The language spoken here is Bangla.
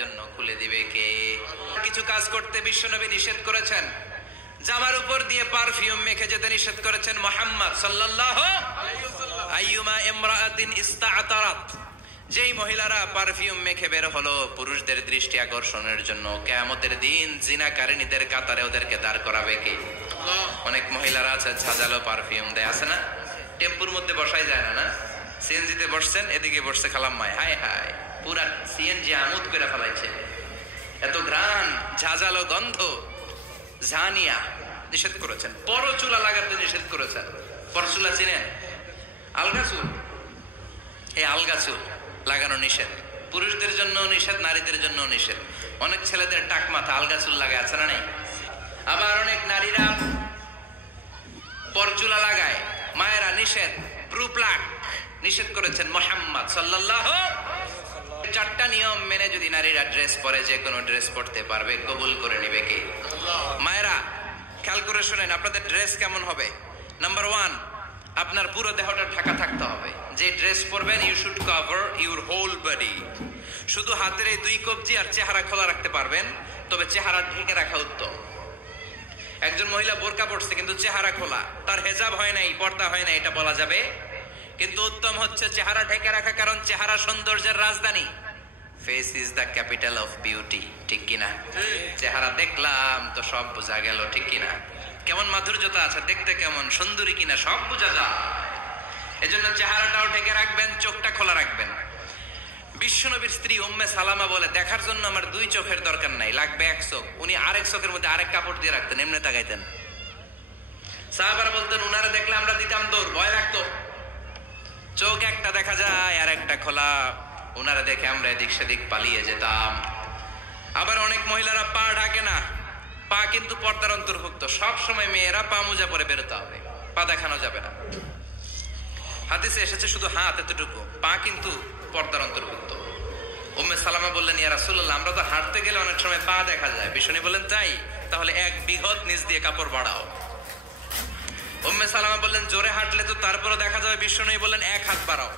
জন্য খুলে দিবে কে? কিছু কাজ করতে বিশ্বনবী নিষেধ করেছেন। জামার উপর দিয়ে পারফিউম মেখে যেতে নিষেধ করেছেন মুহাম্মদ সাল্লাল্লাহু আলাইহি ওয়াসাল্লাম। আইয়ুমা ইমরাআতিন ইস্তা'তারাত, যেই মহিলারা পারফিউম মেখে বের হলো পুরুষদের দৃষ্টি আকর্ষণের জন্য, কিয়ামতের দিন জিনাকারিনীদের কাতারে ওদেরকে দাঁড় করাবে কে? অনেক মহিলারা আছে ঝাঁঝালো পারফিউম দেয়, আছে না? টেম্পুর মধ্যে বসাই যায় না, না? সিএনজিতে বসছেন, এদিকে বসছে খালাম্মায়, হায় হায় পুরা সিএনজি আমোদ করে ফেলাইছে, এত ঘ্রাণ, ঝাঁঝালো গন্ধ। জানিয়া নিষেধ করেছেন। পরচুলা লাগাতে নিষেধ করেছেন। পরচুলা চিনেন? আলগা চুল, এই আলগা চুল লাগানো নিষেধ। পুরুষদের জন্য নিষেধ, নারীদের জন্য নিষেধ। অনেক ছেলেদের টাক মাথা আলগা চুল লাগায়, আছে না নাই? আবার অনেক নারীরা পরচুলা লাগায়। মায়েরা নিষেধ। ব্রু প্লাক নিষেধ করেছেন মুহাম্মদ সাল্লাল্লাহু। চারটা নিয়ম মেনে যদি নারীরা ড্রেস পরে, যে কোনো ড্রেস পরতে পারবে, কবুল করে নিবে কে? মায়েরা খেয়াল করে শুনেন, আপনাদের ড্রেস কেমন হবে? নাম্বার 1, আপনার পুরো দেহটা ঢাকা থাকতে হবে। যে ড্রেস পরবেন, you should cover your whole body. শুধু হাতের এই 2 কবজি আর চেহারা খোলা রাখতে পারবেন, তবে চেহারা ঢেকে রাখা উত্তম। একজন মহিলা বোরকা পড়ছে কিন্তু চেহারা খোলা, তার হেজাব হয় নাই, পর্দা হয় নাই, এটা বলা যাবে? কিন্তু উত্তম হচ্ছে চেহারা ঢেকে রাখা, কারণ চেহারা সৌন্দর্যের রাজধানী। Face is the capital of beauty, ঠিক কিনা? চেহারা দেখলাম তো সব বোঝা গেল, ঠিক কিনা? কেমন মাধুর্যতা আছে, দেখতে কেমন সুন্দরী কিনা সব বোঝা যায়। এজন্য চেহারাটাও ঢেকে রাখবেন, চোখটা খোলা রাখবেন। বিশ্বনবীর স্ত্রী উম্মে সালামা বলে, দেখার জন্য আমার 2 চোখের দরকার নাই, লাগবে 1 চোখ। উনি আরেক চোখের মধ্যে আরেক কাপড় দিয়ে রাখতেন, এমনি তাকাইতেন। সাহাবারা বলতেন, উনারা দেখলে আমরা দিতাম দৌড়, ভয় লাগতো। চোখ একটা দেখা যায় আর একটা খোলা, উনারা দেখে আমরা এদিক সেদিক পালিয়ে যেতাম। আবার অনেক মহিলারা পা ঢাকে না, পা কিন্তু পর্দার অন্তর্ভুক্ত। সব সময় মেয়েরা পা মোজা পরে বেরোতে হবে, পা দেখানো যাবে না। হাদিসে এসেছে শুধু হাত এতটুকু, পা কিন্তু পর্দার অন্তর্ভুক্ত। উম্মে সালামা বললেন, ইয়া রাসূলুল্লাহ, আমরা তো হাঁটতে গেলে অনেক সময় পা দেখা যায়। বিষ্ণু বললেন, তাই? তাহলে 1 বিঘত নিচ দিয়ে কাপড় বাড়াও। উম্মে সালামা বললেন, জোরে হাঁটলে তো তারপরও দেখা যাবে। বিষ্ণু বললেন, 1 হাত বাড়াও।